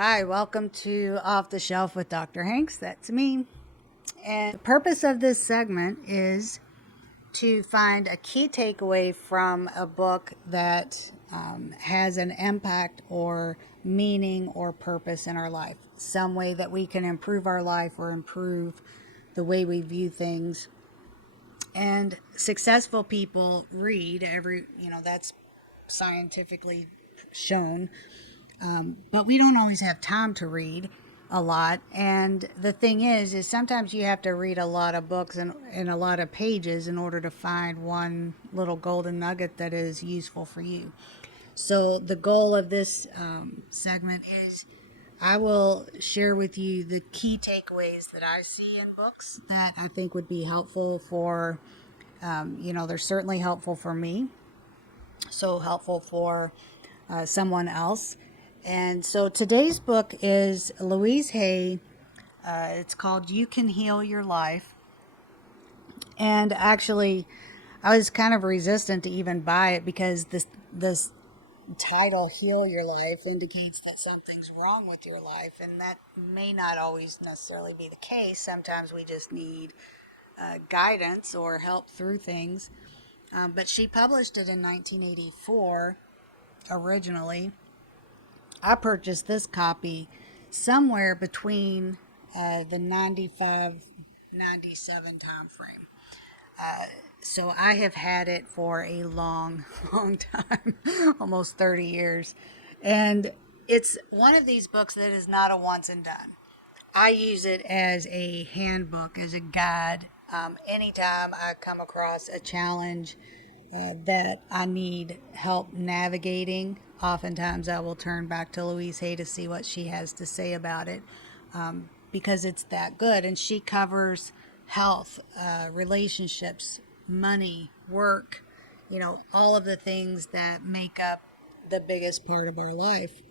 Hi, welcome to Off the Shelf with Dr. Hanks. That's me. And the purpose of this segment is to find a key takeaway from a book that has an impact or meaning or purpose in our life. Some way that we can improve our life or improve the way we view things. And successful people read that's scientifically shown, but we don't always have time to read a lot. And the thing is sometimes you have to read a lot of books and a lot of pages in order to find one little golden nugget that is useful for you. So the goal of this segment is I will share with you the key takeaways that I see in books that I think would be helpful for, they're certainly helpful for me, so helpful for someone else. And so today's book is Louise Hay. It's called You Can Heal Your Life. And actually, I was kind of resistant to even buy it because this title, Heal Your Life, indicates that something's wrong with your life. And that may not always necessarily be the case. Sometimes we just need guidance or help through things. But she published it in 1984 originally. I purchased this copy somewhere between the 95, 97 time frame. So I have had it for a long, long time, almost 30 years. And it's one of these books that is not a once and done. I use it as a handbook, as a guide. Anytime I come across a challenge that I need help navigating, oftentimes I will turn back to Louise Hay to see what she has to say about it, because it's that good. And she covers health, relationships, money, work, all of the things that make up the biggest part of our life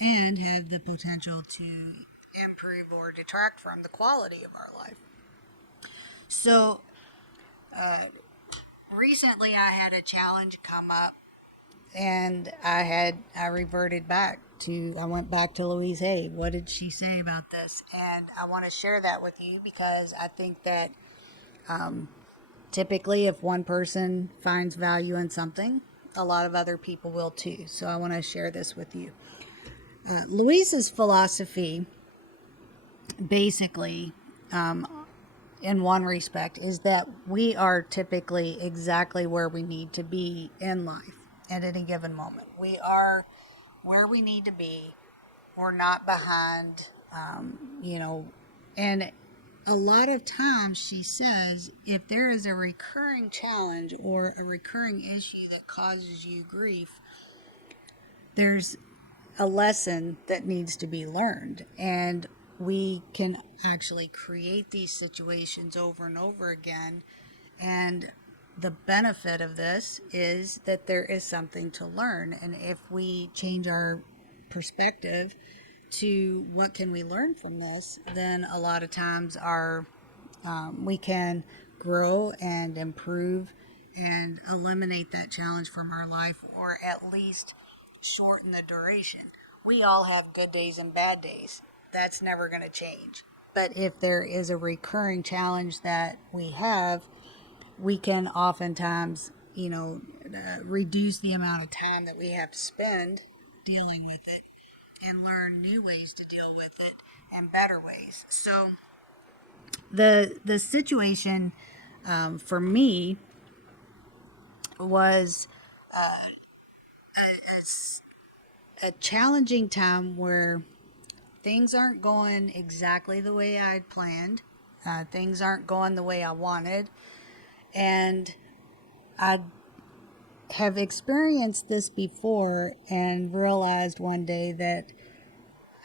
and have the potential to improve or detract from the quality of our life. So, recently I had a challenge come up and I reverted back to I went back to Louise Hay. What did she say about this? And I want to share that with you because I think that typically if one person finds value in something, a lot of other people will too. So I want to share this with you. Louise's philosophy basically, in one respect, is that we are typically exactly where we need to be in life at any given moment. We are where we need to be. We're not behind, and a lot of times she says if there is a recurring challenge or a recurring issue that causes you grief, there's a lesson that needs to be learned. And we can actually create these situations over and over again. And the benefit of this is that there is something to learn. And if we change our perspective to what can we learn from this, then a lot of times we can grow and improve and eliminate that challenge from our life, or at least shorten the duration. We all have good days and bad days. That's never going to change. But if there is a recurring challenge that we have, we can oftentimes, reduce the amount of time that we have to spend dealing with it and learn new ways to deal with it and better ways. So the situation for me was a challenging time where things aren't going exactly the way I'd planned. Things aren't going the way I wanted. And I have experienced this before and realized one day that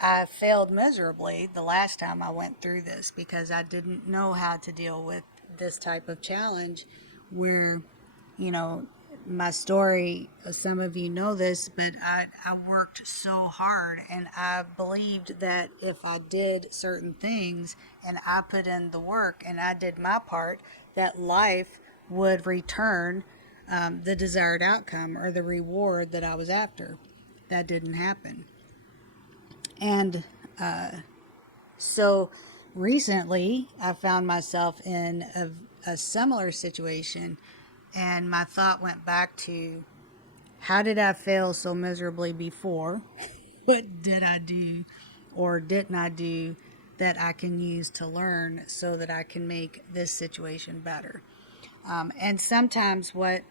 I failed miserably the last time I went through this because I didn't know how to deal with this type of challenge where, you know, my story, some of you know this, but I worked so hard and I believed that if I did certain things and I put in the work and I did my part, that life would return the desired outcome or the reward that I was after. That didn't happen. And so recently I found myself in a similar situation, and my thought went back to, how did I fail so miserably before? What did I do or didn't I do that I can use to learn so that I can make this situation better? And sometimes what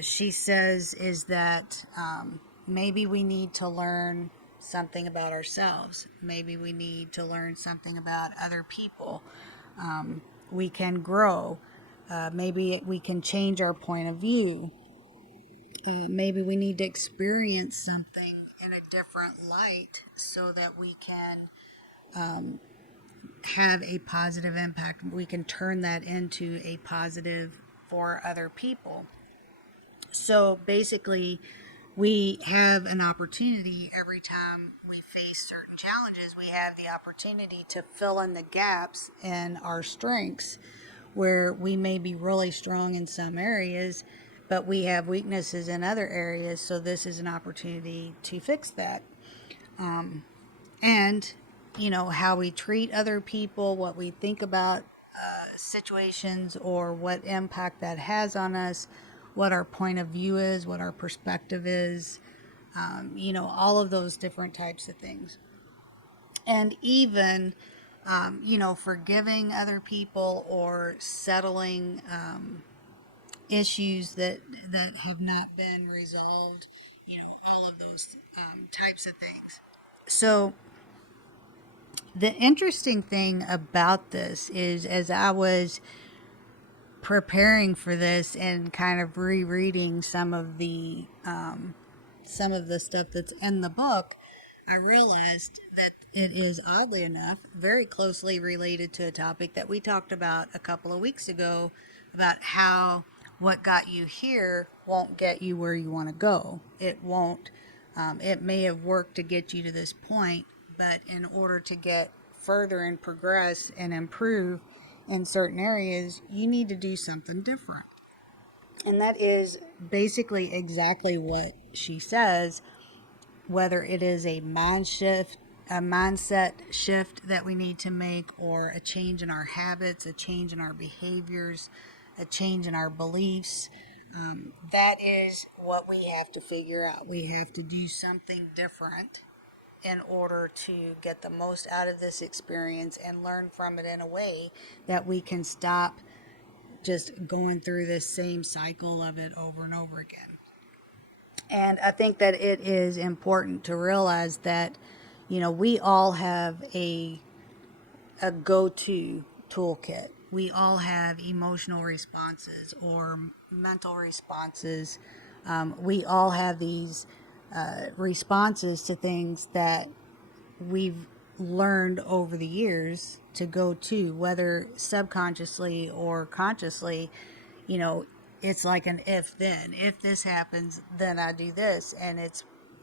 she says is that maybe we need to learn something about ourselves. Maybe we need to learn something about other people. We can grow. Maybe we can change our point of view. Maybe we need to experience something in a different light so that we can have a positive impact. We can turn that into a positive for other people. So basically, we have an opportunity every time we face certain challenges. We have the opportunity to fill in the gaps in our strengths where we may be really strong in some areas, but we have weaknesses in other areas. So this is an opportunity to fix that. And, how we treat other people, what we think about situations, or what impact that has on us, what our point of view is, what our perspective is, all of those different types of things. And even, forgiving other people or settling issues that have not been resolved, all of those types of things. So, the interesting thing about this is, as I was preparing for this and kind of rereading some of the stuff that's in the book, I realized that it is, oddly enough, very closely related to a topic that we talked about a couple of weeks ago, about how what got you here won't get you where you want to go. It won't. It may have worked to get you to this point, but in order to get further and progress and improve in certain areas, you need to do something different. And that is basically exactly what she says, whether it is a mindset shift that we need to make, or a change in our habits, a change in our behaviors, a change in our beliefs. That is what we have to figure out. We have to do something different in order to get the most out of this experience and learn from it in a way that we can stop just going through this same cycle of it over and over again. And I think that it is important to realize that, we all have a go-to toolkit. We all have emotional responses or mental responses. We all have these responses to things that we've learned over the years to go to, whether subconsciously or consciously. It's like an if then. If this happens, then I do this. And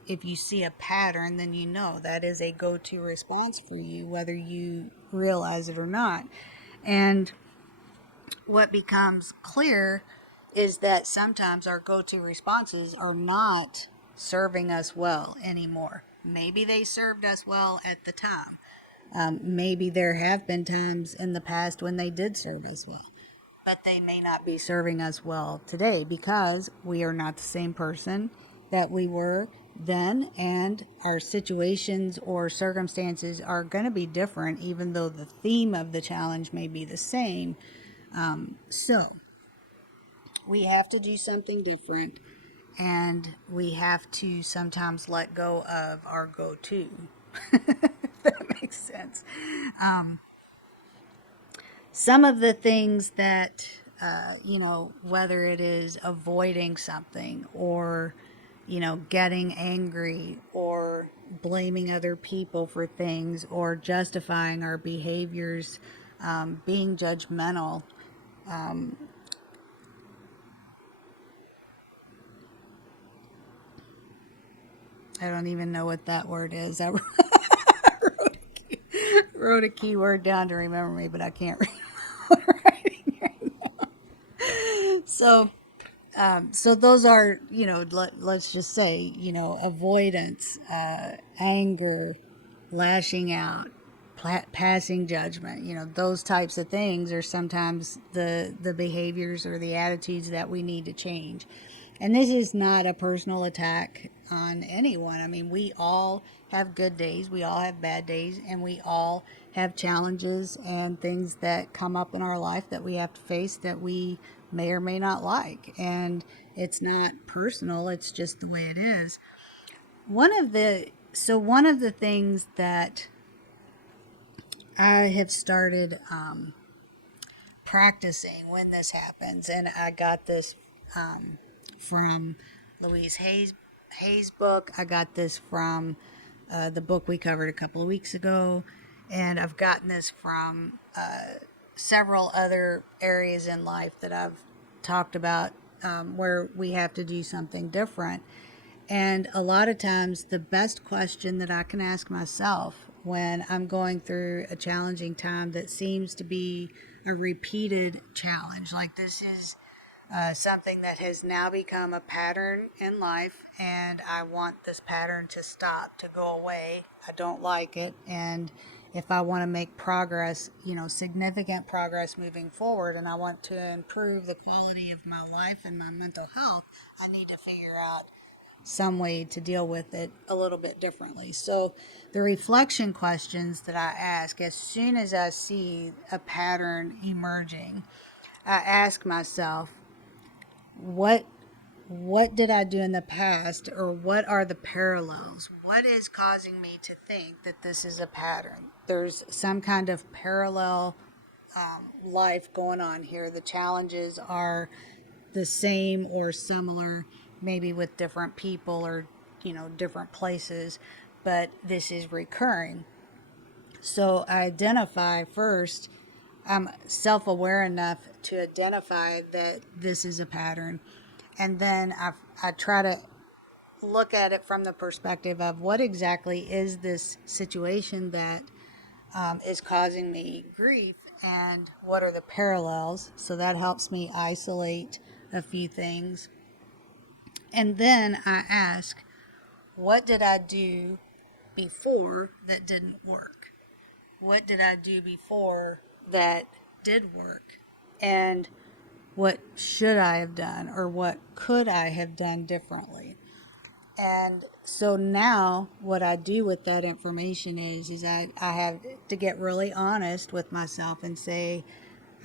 if you see a pattern, then that is a go-to response for you, whether you realize it or not. And what becomes clear is that sometimes our go-to responses are not serving us well anymore. Maybe they served us well at the time. Maybe there have been times in the past when they did serve us well, but they may not be serving us well today, because we are not the same person that we were then, and our situations or circumstances are going to be different, even though the theme of the challenge may be the same. So we have to do something different, and we have to sometimes let go of our go-to. If that makes sense. Some of the things that, whether it is avoiding something, or, getting angry, or blaming other people for things, or justifying our behaviors, being judgmental. I don't even know what that word is. I wrote a keyword down to remember me, but I can't read what I'm writing right now. So those are, let's just say, avoidance, anger, lashing out, passing judgment, those types of things are sometimes the behaviors or the attitudes that we need to change. And this is not a personal attack on anyone. I mean, we all have good days, we all have bad days, and we all have challenges and things that come up in our life that we have to face that we may or may not like. And it's not personal, it's just the way it is. One of the things that I have started practicing when this happens, and I got this from Louise Hay's book. I got this from the book we covered a couple of weeks ago, and I've gotten this from several other areas in life that I've talked about where we have to do something different. And a lot of times, the best question that I can ask myself when I'm going through a challenging time that seems to be a repeated challenge, like this is something that has now become a pattern in life, and I want this pattern to stop, to go away. I don't like it. And if I want to make progress, significant progress moving forward, and I want to improve the quality of my life and my mental health, I need to figure out some way to deal with it a little bit differently. So the reflection questions that I ask as soon as I see a pattern emerging, I ask myself, what did I do in the past, or what are the parallels? What is causing me to think that this is a pattern? There's some kind of parallel life going on here. The challenges are the same or similar, maybe with different people or different places, but this is recurring. So I identify first, I'm self-aware enough to identify that this is a pattern, and then I try to look at it from the perspective of what exactly is this situation that is causing me grief, and what are the parallels. So that helps me isolate a few things. And then I ask, what did I do before that didn't work? What did I do before that did work? And what should I have done, or what could I have done differently? And so now what I do with that information is I have to get really honest with myself and say,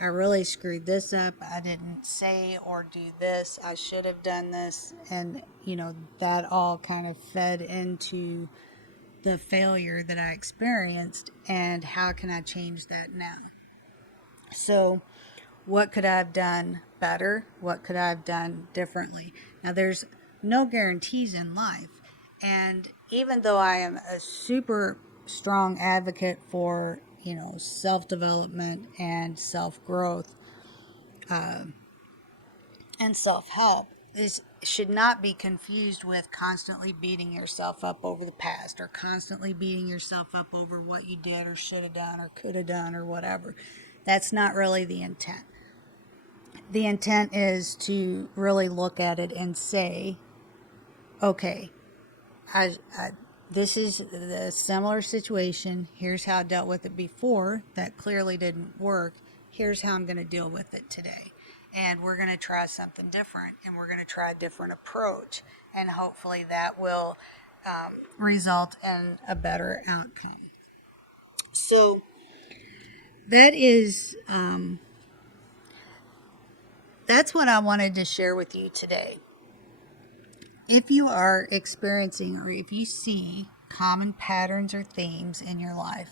I really screwed this up. I didn't say or do this. I should have done this. And, that all kind of fed into the failure that I experienced. And how can I change that now? So what could I have done better? What could I have done differently? Now, there's no guarantees in life. And even though I am a super strong advocate for, self-development and self-growth and self-help, this should not be confused with constantly beating yourself up over the past, or constantly beating yourself up over what you did or should have done or could have done or whatever. That's not really the intent. The intent is to really look at it and say, okay, this is the similar situation. Here's how I dealt with it before. That clearly didn't work. Here's how I'm going to deal with it today. And we're going to try something different, and we're going to try a different approach. And hopefully that will result in a better outcome. So that is, that's what I wanted to share with you today. If you are experiencing, or if you see common patterns or themes in your life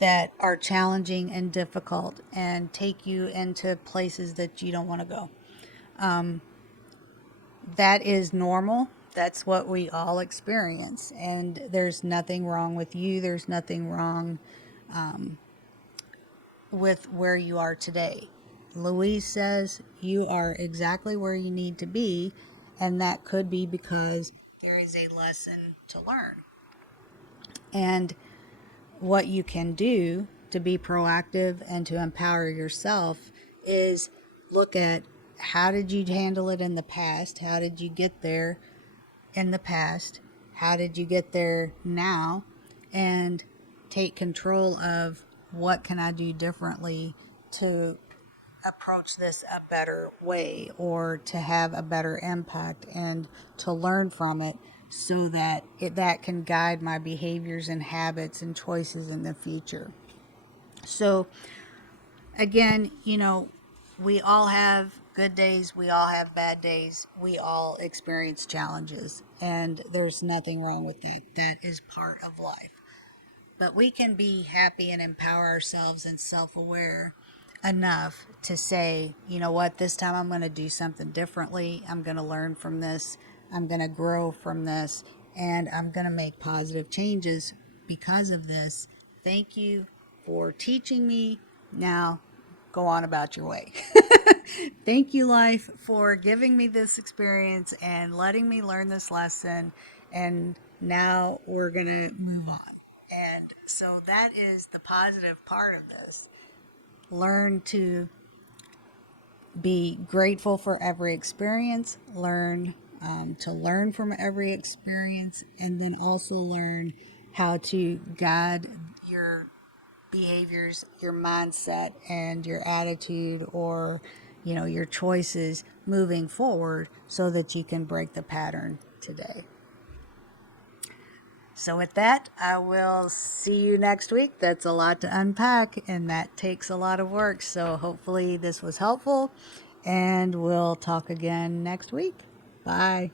that are challenging and difficult and take you into places that you don't want to go, that is normal. That's what we all experience. And there's nothing wrong with you. There's nothing wrong with where you are today. Louise says you are exactly where you need to be, and that could be because there is a lesson to learn. And what you can do to be proactive and to empower yourself is look at, how did you handle it in the past? How did you get there in the past? How did you get there now? And take control of what can I do differently to approach this a better way, or to have a better impact, and to learn from it, so that that can guide my behaviors and habits and choices in the future. So again, we all have good days, we all have bad days, we all experience challenges, and there's nothing wrong with that. That is part of life. But we can be happy and empower ourselves and self-aware enough to say, you know what, this time I'm going to do something differently. I'm going to learn from this. I'm going to grow from this. And I'm going to make positive changes because of this. Thank you for teaching me. Now, go on about your way. Thank you, life, for giving me this experience and letting me learn this lesson. And now we're going to move on. And so that is the positive part of this. Learn to be grateful for every experience. Learn to learn from every experience. And then also learn how to guide your behaviors, your mindset, and your attitude, or your choices moving forward, so that you can break the pattern today. So with that, I will see you next week. That's a lot to unpack, and that takes a lot of work. So hopefully this was helpful, and we'll talk again next week. Bye.